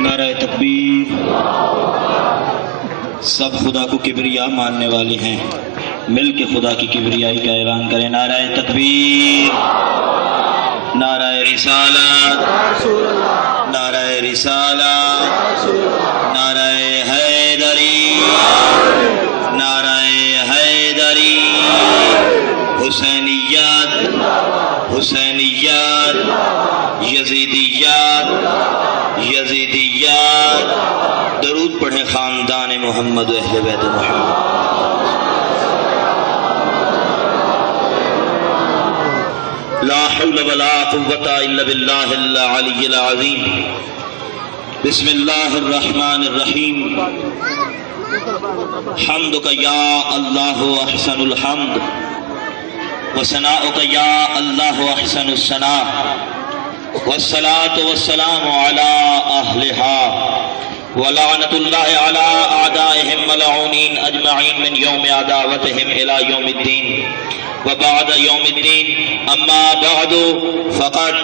نعرہ تکبیر۔ سب خدا کو کبریا ماننے والے ہیں، مل کے خدا کی کبریائی کا اعلان کریں۔ نعرہ تکبیر، نعرہ رسالت، نعرہ رسالت، نعرہ حیدری، نعرہ حیدری، حسینیت، حسینیت، یزیدیات، یزیدیات۔ درود پڑھیں خاندان محمد و اہل بیت محمد۔ لا حول ولا قوة الا باللہ العلی العظیم۔ بسم اللہ الرحمن الرحیم۔ حمدک یا اللہ احسن الحمد، وثناؤک یا اللہ احسن الثناء، والصلاة والسلام علی اہلہا، ولعنت اللہ علی اعدائہم ملعونین اجمعین من یوم عداوتہم الی یوم الدین وبعد یوم الدین۔ اما بعد فقد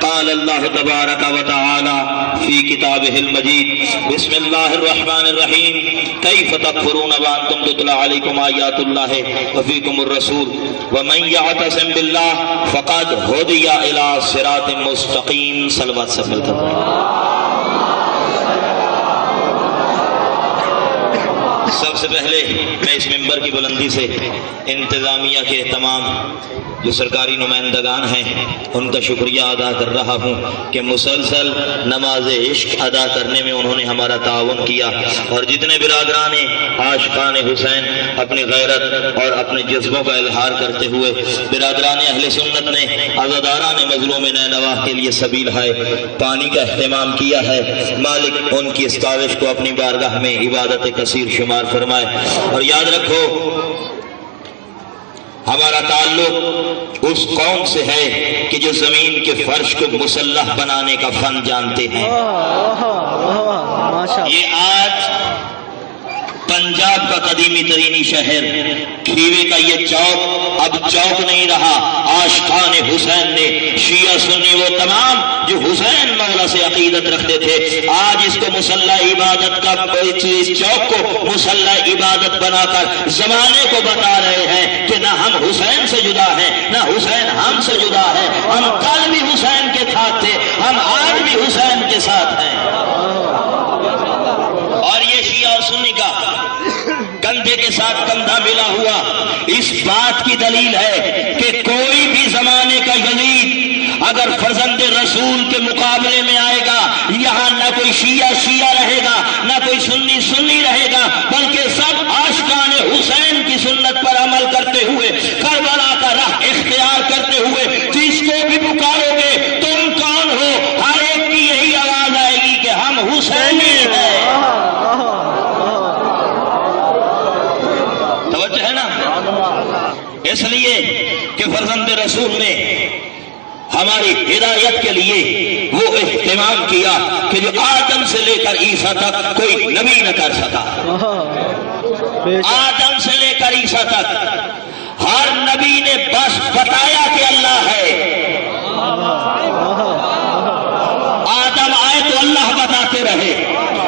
قال اللہ تبارک و تعالی فی کتابہ المجید۔ بسم اللہ الرحمن الرحیم۔ کیف تکفرون وانتم تتلی علیکم آیات اللہ وفیکم الرسول ومن یعتصم باللہ فقد ہدی الی صراط مستقیم۔ صلوات سے مل کر سب سے پہلے میں اس ممبر کی بلندی سے انتظامیہ کے تمام جو سرکاری نمائندگان ہیں ان کا شکریہ ادا کر رہا ہوں کہ مسلسل نماز عشق ادا کرنے میں انہوں نے ہمارا تعاون کیا، اور جتنے برادران عاشقان حسین اپنی غیرت اور اپنے جذبوں کا اظہار کرتے ہوئے برادران اہل سنت نے عزاداران مظلوم نینوا کے لیے سبیل ہائے پانی کا اہتمام کیا ہے، مالک ان کی اس کاوش کو اپنی بارگاہ میں عبادت کثیر شمار فرمائے۔ اور یاد رکھو ہمارا تعلق اس قوم سے ہے کہ جو زمین کے فرش کو مسلح بنانے کا فن جانتے ہیں۔ یہ آج پنجاب کا قدیمی ترینی شہر کھیوے کا یہ چوک اب چوک نہیں رہا، عاشقان حسین نے شیعہ سنی وہ تمام جو حسین مولا سے عقیدت رکھتے تھے آج اس کو مسلح عبادت کا اس چوک کو مسلح عبادت بنا کر زمانے کو بتا رہے ہیں کہ نہ ہم حسین سے جدا ہیں نہ حسین ہم سے جدا ہے، ہم کل بھی حسین کے ساتھ تھے، ہم آج بھی حسین کے ساتھ ہیں۔ اور یہ شیعہ سنی کا کندھے کے ساتھ کندھا ملا ہوا اس بات کی دلیل ہے کہ کوئی بھی زمانے کا یزید اگر فرزند رسول کے مقابلے میں آئے گا یہاں نہ کوئی شیعہ شیعہ رہے گا نہ کوئی سنی سنی رہے گا، بلکہ سب عاشقان حسین کی سنت پر عمل کرتے ہوئے کربلا کا راہ اختیار کرتے ہوئے جس کو بھی پکارو گے تم کون ہو ہر ایک کی یہی آواز آئے گی کہ ہم حسینی ہیں۔ اس لیے کہ فرزند رسول نے ہماری ہدایت کے لیے وہ اہتمام کیا کہ جو آدم سے لے کر عیسیٰ تک کوئی نبی نہ کر سکا۔ آدم سے لے کر عیسیٰ تک ہر نبی نے بس بتایا کہ اللہ ہے۔ آدم آئے تو اللہ بتاتے رہے،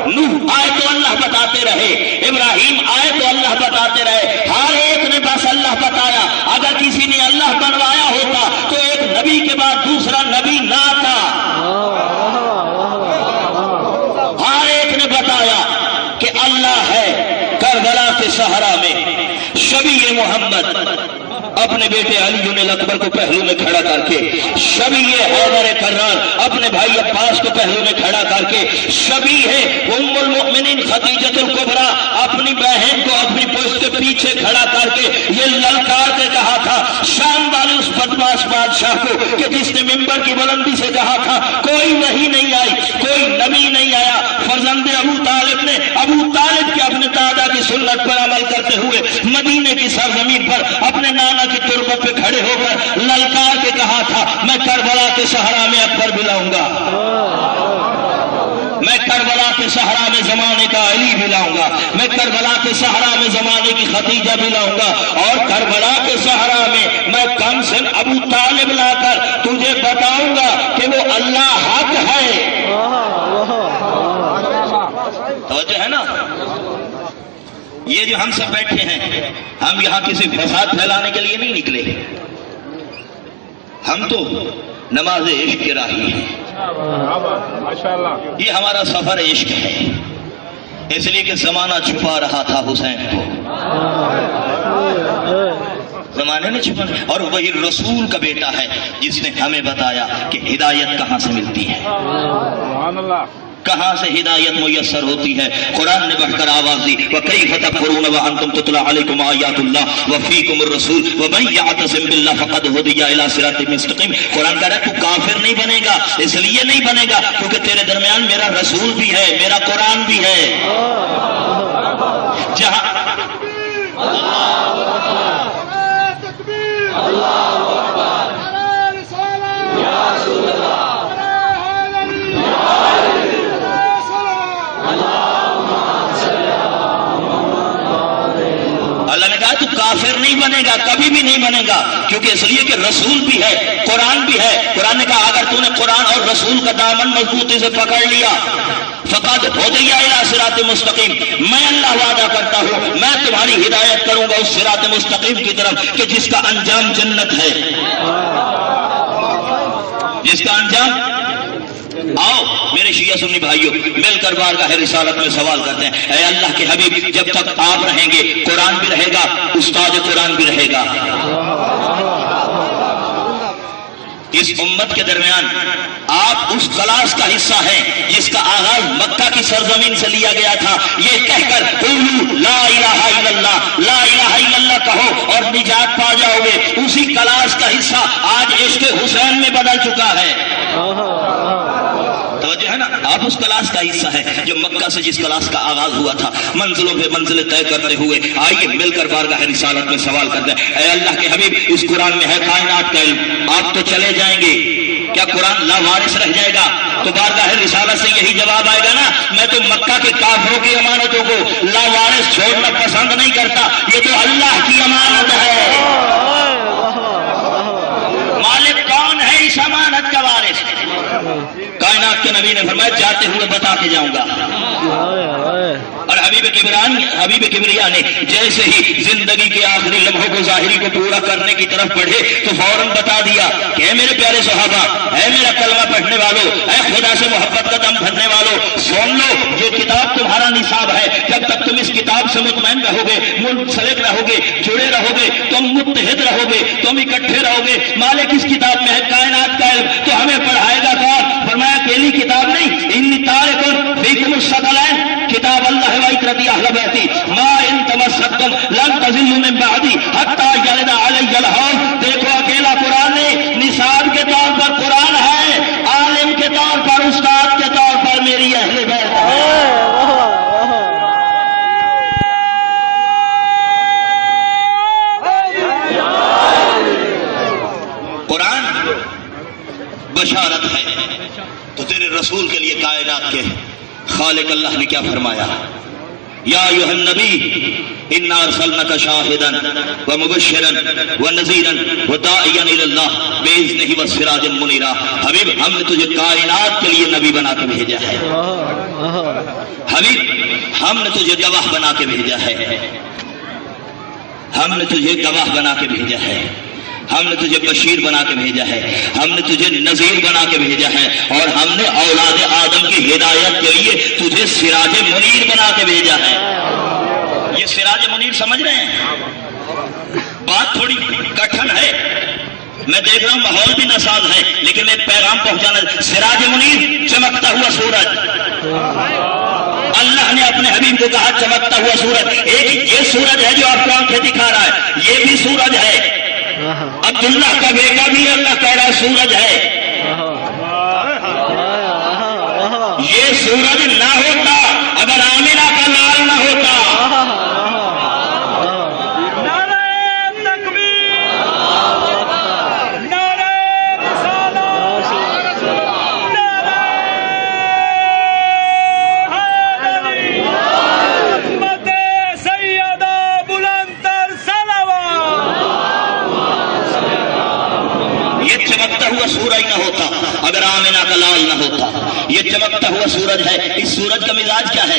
نوح آئے تو اللہ بتاتے رہے، ابراہیم آئے تو اللہ بتاتے رہے، ہر ایک نے بس اللہ بتایا۔ اگر کسی نے اللہ بنوایا ہوتا تو ایک نبی کے بعد دوسرا نبی نہ آتا۔ ہر ایک نے بتایا کہ اللہ ہے۔ کربلا کے صحرا میں شبیہ محمد اپنے بیٹے علی الاکبر کو پہلو میں کھڑا کر کے، شبیہ حیدر کرار اپنے بھائی عباس کو پہلو میں کھڑا کر کے، شبیہ ام المؤمنین خدیجہ الکبریٰ اپنی بہن کو اپنی پشت کے پیچھے کھڑا کر کے یہ للکار کے کہا تھا شام والے اس بدماش بادشاہ کو کہ جس نے ممبر کی بلندی سے کہا تھا کوئی وحی نہیں آئی، کوئی نبی نہیں آیا۔ فرزند ابو طالب نے ابو طالب کے اپنے دادا کی سنت پر عمل کرتے ہوئے مدینے کی سرزمین پر اپنے نانا کی تربت پہ کھڑے ہو کر للکار کے کہا تھا میں کربلا کے صحرا میں اکبر بھی لاؤں گا، میں کربلا کے صحرا میں زمانے کا علی بھی لاؤں گا، میں کربلا کے صحرا میں زمانے کی خدیجہ بھی لاؤں گا، اور کربلا کے صحرا میں میں کم سے ابو طالب لا کر تجھے بتاؤں گا کہ وہ اللہ حق ہے۔ توجہ ہے نا؟ یہ جو ہم سب بیٹھے ہیں، ہم یہاں کسی فساد پھیلانے کے لیے نہیں نکلے، ہم تو نماز عشق کے راہی ہیں۔ یہ ہمارا سفر عشق ہے، اس لیے کہ زمانہ چھپا رہا تھا حسین کو، زمانے نے چھپا، اور وہی رسول کا بیٹا ہے جس نے ہمیں بتایا کہ ہدایت کہاں سے ملتی ہے، کہاں سے ہدایت میسر ہوتی ہے۔ قرآن نے بڑھ کر آواز دی، وَكَيْفَ تَكْفُرُونَ وَأَنْتُمْ تُتْلَىٰ عَلَيْكُمْ آيَاتُ اللَّهِ وَفِيكُمُ الرَّسُولُ وَمَن يَعْتَصِم بِاللَّهِ فَقَدْ هُدِيَ إِلَىٰ صِرَاطٍ مُّسْتَقِيمٍ۔ قرآن کہہ رہا ہے تو کافر نہیں بنے گا، اس لیے نہیں بنے گا کیونکہ تیرے درمیان میرا رسول بھی ہے، میرا قرآن بھی ہے۔ جہاں اللہ نے کہا تو کافر نہیں بنے گا، کبھی بھی نہیں بنے گا، کیونکہ اس لیے کہ رسول بھی ہے، قرآن بھی ہے۔ قرآن نے کہا اگر تو نے قرآن اور رسول کا دامن مضبوطی سے پکڑ لیا، فقد ہدی الی صراط مستقیم، میں اللہ وعدہ کرتا ہوں میں تمہاری ہدایت کروں گا اس صراط مستقیم کی طرف کہ جس کا انجام جنت ہے، جس کا انجام۔ آؤ میرے شیعہ سنی بھائیوں، مل کر بارگاہ رسالت میں سوال کرتے ہیں، اے اللہ کے حبیب جب تک آپ رہیں گے قرآن بھی رہے گا، استاد قرآن بھی رہے گا۔ اس امت کے درمیان آپ اس کلاس کا حصہ ہیں جس کا آغاز مکہ کی سرزمین سے لیا گیا تھا، یہ کہہ کر قولوا لا الہ الا اللہ، لا الہ الا اللہ کہو اور نجات پا جاؤ گے۔ اسی کلاس کا حصہ آج عشق حسین میں بدل چکا ہے، توجہ ہے نا؟ آپ اس کلاس کا حصہ ہے جو مکہ سے جس کلاس کا آغاز ہوا تھا، منزلوں پہ منزلیں طے کرتے ہوئے آئیے مل کر بارگاہ رسالت میں سوال کرتے ہیں، اے اللہ کے حبیب اس قرآن میں ہے کائنات کا علم، آپ تو چلے جائیں گے، کیا قرآن لاوارث رہ جائے گا؟ تو بارگاہ رسالت سے یہی جواب آئے گا نا، میں تو مکہ کے کافروں کی امانتوں کو لاوارث چھوڑنا پسند نہیں کرتا، یہ تو اللہ کی امانت ہے۔ مالک کون ہے اس امانت کا وارث؟ کائنات کے نبی نے فرمایا جاتے ہوئے بتا کے جاؤں گا، اور حبیب کبریا نے جیسے ہی زندگی کے آخری لمحوں کو ظاہری کو پورا کرنے کی طرف بڑھے تو فوراً بتا دیا کہ اے میرے پیارے صحابہ، اے میرا کلمہ پڑھنے والوں، اے خدا سے محبت کا دم بھرنے والوں، سن لو یہ کتاب تمہارا نصاب ہے، جب تک تم اس کتاب سے مطمئن رہو گے، منسلک رہو گے، جڑے رہو گے، تم متحد رہو گے، تم اکٹھے رہو گے۔ مالک اس کتاب میں ہے کائنات کا علم، تو ہمیں پڑھائے گا کون؟ فرمایا اکیلی کتاب نہیں، انی تارکن فیکم الثقلین، کتاب اللہ و اکرتی اہل بیتی ما ان تمسکتم لن تضلوا من بعدی حتی یرد علی الحوض۔ دیکھو اکیلا قرآن نہیں، نصاب کے طور پر قرآن ہے، عالم کے طور پر، استاد کے طور پر میری اہل بیت ہے۔ قرآن بشارت ہے تو تیرے رسول کے لیے کائنات کے خالق اللہ نے کیا فرمایا؟ یا ایھا النبی انا ارسلناک شاہدا ومبشرا ونذیرا وداعیا الی اللہ باذنہ وسراجا منیرا۔ حبیب ہم نے تجھے کائنات کے لیے نبی بنا کے بھیجا ہے، حبیب ہم نے تجھے گواہ بنا کے بھیجا ہے، ہم نے تجھے گواہ بنا کے بھیجا ہے، ہم نے تجھے بشیر بنا کے بھیجا ہے، ہم نے تجھے نذیر بنا کے بھیجا ہے، اور ہم نے اولاد آدم کی ہدایت کے لیے تجھے سراج منیر بنا کے بھیجا ہے۔ یہ سراج منیر سمجھ رہے ہیں؟ بات تھوڑی کٹھن ہے، میں دیکھ رہا ہوں ماحول بھی ناساز ہے، لیکن میں پیغام پہنچانا۔ سراج منیر چمکتا ہوا سورج، اللہ نے اپنے حبیب کو کہا چمکتا ہوا سورج۔ ایک یہ سورج ہے جو آپ کو آنکھیں دکھا رہا ہے، یہ بھی سورج ہے، عبداللہ کا بیٹا بھی اللہ کہہ رہا ہے سورج ہے۔ یہ سورج نہ ہوتا اگر آمنہ کا لال نہ ہوتا۔ چمکتا ہوا سورج نہ ہوتا اگر آمنہ کا لال نہ ہوتا۔ یہ چمکتا ہوا سورج ہے، اس سورج کا مزاج کیا ہے؟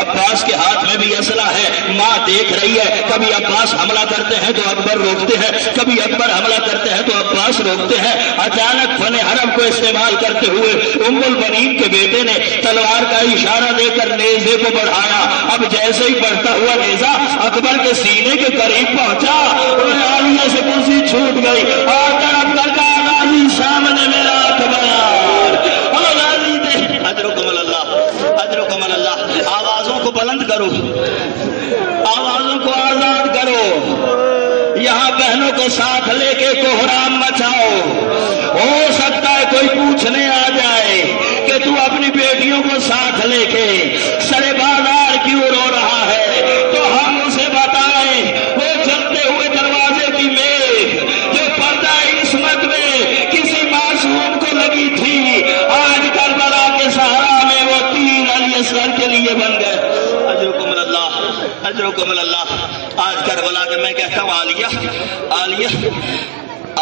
عباس کے ہاتھ میں بھی اسلحہ ہے، ماں دیکھ رہی ہے، کبھی عباس حملہ کرتے ہیں تو اکبر روکتے ہیں، کبھی اکبر حملہ کرتے ہیں تو عباس روکتے ہیں۔ اچانک فن حرب کو استعمال کرتے ہوئے ام البنین کے بیٹے نے تلوار کا اشارہ دے کر نیزے کو بڑھایا۔ اب جیسے ہی بڑھتا ہوا نیزا اکبر کے سینے کے قریب پہنچا، عالیہ سے کرسی چھوٹ گئی اور طرف کر کا غازی سامنے میرا اکبر اور غازی دے اجرکم اللہ، اجرکم اللہ۔ آوازوں کو بلند کرو، آوازوں کو آزاد کرو، یہاں بہنوں کو ساتھ لے کے کوہرام مچاؤ۔ ہو سکتا ہے کوئی پوچھنے آ جائے کہ تو اپنی بیٹیوں کو ساتھ لے کے سرے بازار کیوں رو رہا ہے، تو ہم اسے بتائیں وہ چلتے ہوئے دروازے کی میخ جو پردہ عصمت میں کسی معصوم کو لگی تھی، آج کربلا کے صحرا میں وہ تین علی اصغر کے لیے بن گئے۔ اجرکم اللہ، اجرکم اللہ۔ آج کربلا کے میں کہتا ہوں عالیہ،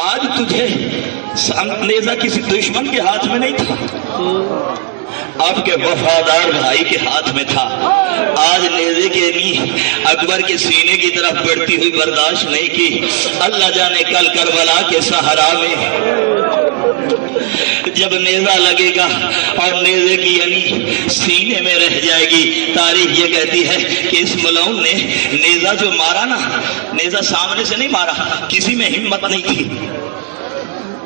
آج تجھے نیزہ کسی دشمن کے ہاتھ میں نہیں تھا، آپ کے وفادار بھائی کے ہاتھ میں تھا۔ آج نیزے کے نہیں اکبر کے سینے کی طرف بڑھتی ہوئی برداشت نہیں کی۔ اللہ جانے کل کربلا کے صحرا میں جب نیزہ لگے گا اور نیزے کی یعنی سینے میں رہ جائے گی، تاریخ یہ کہتی ہے کہ اس ملعون نے نیزہ جو مارا نا، نیزہ سامنے سے نہیں مارا، کسی میں ہمت نہیں تھی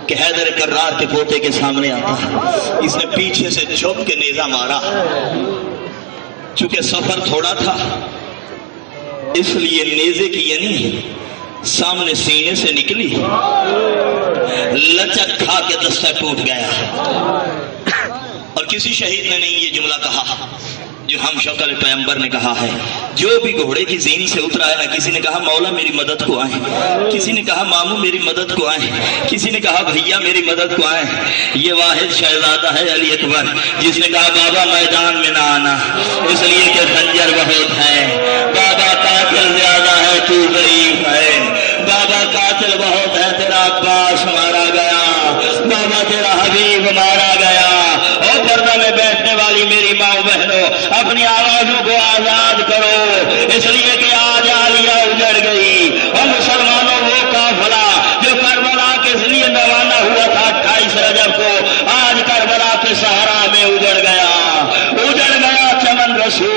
کہ حیدر کرار کے پوتے کے سامنے آتا، اس نے پیچھے سے چھپ کے نیزہ مارا۔ چونکہ سفر تھوڑا تھا اس لیے نیزے کی یعنی سامنے سینے سے نکلی، لچک کھا کے دستہ ٹوٹ گیا۔ اور کسی شہید نے نہیں یہ جملہ کہا جو ہم شکل پیغمبر نے کہا ہے، جو بھی گھوڑے کی زین سے اترا ہے نا، کسی نے کہا مولا میری مدد کو آئیں، کسی نے کہا ماموں میری مدد کو آئیں، کسی نے کہا بھیا میری مدد کو آئیں۔ یہ واحد شہزادہ ہے علی اکبر جس نے کہا بابا میدان میں نہ آنا، اس لیے کہ خنجر بہت ہے، بابا قاتل زیادہ ہے تو ضعیف ہے، بابا قاتل بہت ہے، تیرا عباس مارا گیا، بابا تیرا حبیب مارا گیا۔ اور پردہ میں بیٹھنے والی میری ماں بہنوں، اپنی آوازوں کو آزاد کرو، اس